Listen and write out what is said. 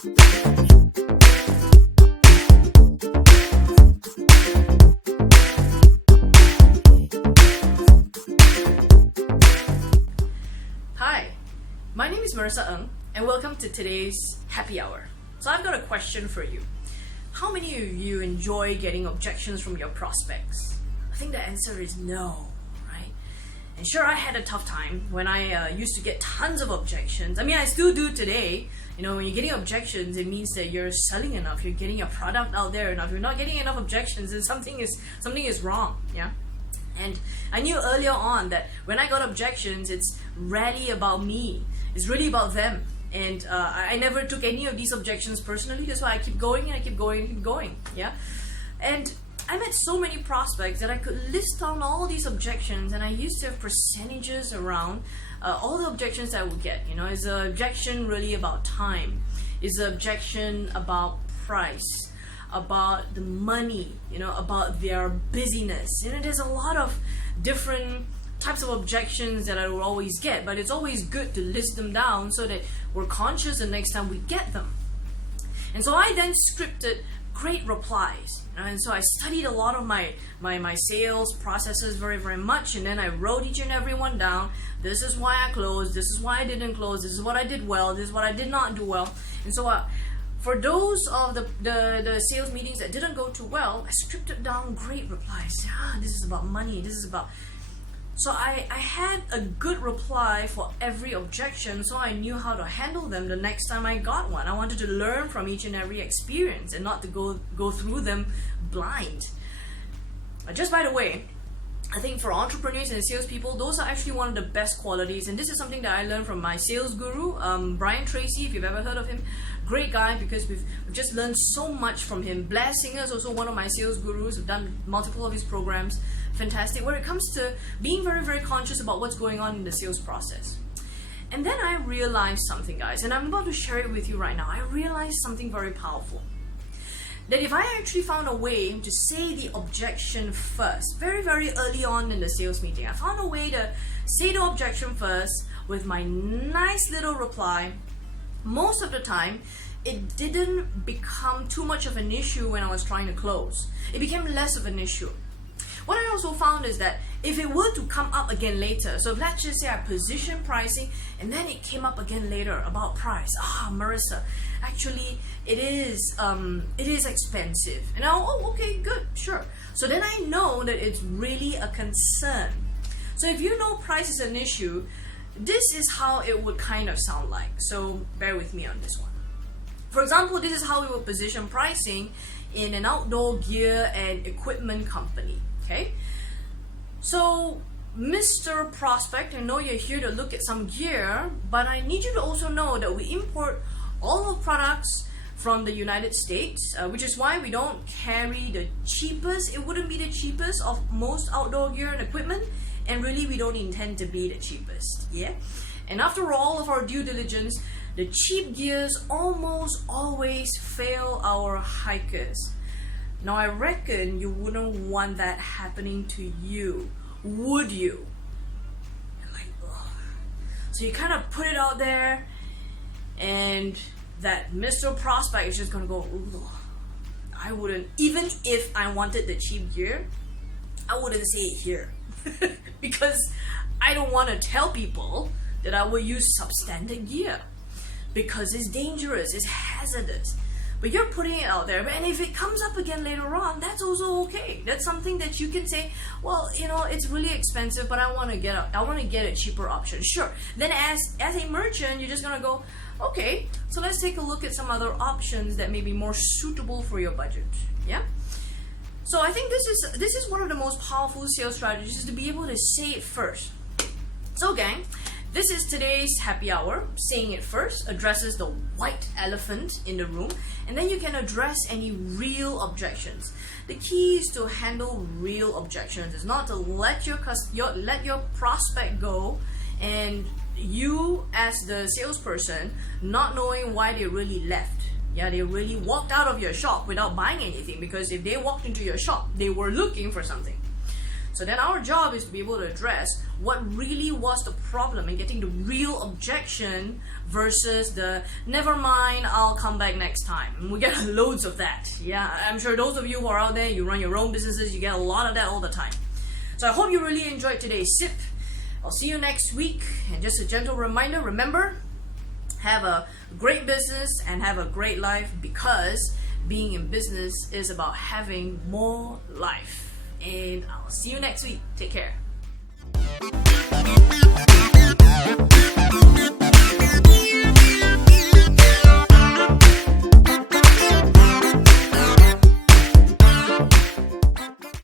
Hi, my name is Maresa Ng, and welcome to today's happy hour. So I've got a question for you. How many of you enjoy getting objections from your prospects? I think the answer is no, right? And sure, I had a tough time when I used to get tons of objections. I mean, I still do today. You know, when you're getting objections, it means that you're selling enough, you're getting your product out there enough. If you're not getting enough objections, then something is wrong, yeah? And I knew earlier on that when I got objections, it's rarely about me. It's really about them. And I never took any of these objections personally. That's why I keep going and I keep going and keep going. Yeah. And I met so many prospects that I could list down all these objections, and I used to have percentages around all the objections that I would get. You know, is the objection really about time? Is the objection about price? About the money? You know, about their busyness? You know, there's a lot of different types of objections that I will always get, but it's always good to list them down so that we're conscious the next time we get them. And so I then scripted great replies, and so I studied a lot of my sales processes very, very much, and then I wrote each and every one down. This is why I closed, this is why I didn't close, this is what I did well, this is what I did not do well. And so for those of the sales meetings that didn't go too well, I scripted down great replies. This is about money, this is about... So I had a good reply for every objection, so I knew how to handle them the next time I got one. I wanted to learn from each and every experience and not to go through them blind. Just by the way, I think for entrepreneurs and salespeople, those are actually one of the best qualities, and this is something that I learned from my sales guru, Brian Tracy, if you've ever heard of him. Great guy, because we've just learned so much from him. Blair Singer is also one of my sales gurus. I've done multiple of his programs. Fantastic. When it comes to being very, very conscious about what's going on in the sales process. And then I realized something, guys, and I'm about to share it with you right now. I realized something very powerful. That if I actually found a way to say the objection first, very, very early on in the sales meeting, I found a way to say the objection first with my nice little reply. Most of the time, it didn't become too much of an issue when I was trying to close. It became less of an issue. What I also found is that if it were to come up again later, so let's just say I positioned pricing and then it came up again later about price. Maresa, actually it is expensive. And okay, good, sure. So then I know that it's really a concern. So if you know price is an issue, this is how it would kind of sound like. So bear with me on this one. For example, this is how we would position pricing in an outdoor gear and equipment company. Okay, so Mr. Prospect, I know you're here to look at some gear, but I need you to also know that we import all our products from the United States, which is why we don't carry the cheapest. It wouldn't be the cheapest of most outdoor gear and equipment, and really we don't intend to be the cheapest. Yeah, and after all of our due diligence, the cheap gears almost always fail our hikers. Now I reckon you wouldn't want that happening to you, would you? You're like, ugh. So you kind of put it out there, and that Mr. Prospect is just gonna go, ugh. I wouldn't, even if I wanted the cheap gear, I wouldn't say it here. Because I don't want to tell people that I will use substandard gear. Because it's dangerous, it's hazardous. But you're putting it out there, and if it comes up again later on, that's also okay. That's something that you can say, well, you know, it's really expensive, but I want to get a cheaper option. Sure. Then as a merchant, you're just gonna go, okay, so let's take a look at some other options that may be more suitable for your budget. Yeah. So I think this is one of the most powerful sales strategies, is to be able to say it first. So gang, this is today's happy hour. Saying it first addresses the white elephant in the room, and then you can address any real objections. The key is to handle real objections. It's not to let your prospect go, and you as the salesperson not knowing why they really left. Yeah, they really walked out of your shop without buying anything, because if they walked into your shop, they were looking for something. So then our job is to be able to address what really was the problem and getting the real objection versus the never mind, I'll come back next time. And we get loads of that. Yeah, I'm sure those of you who are out there, you run your own businesses, you get a lot of that all the time. So I hope you really enjoyed today's sip. I'll see you next week. And just a gentle reminder, remember, have a great business and have a great life, because being in business is about having more life. And I'll see you next week. Take care.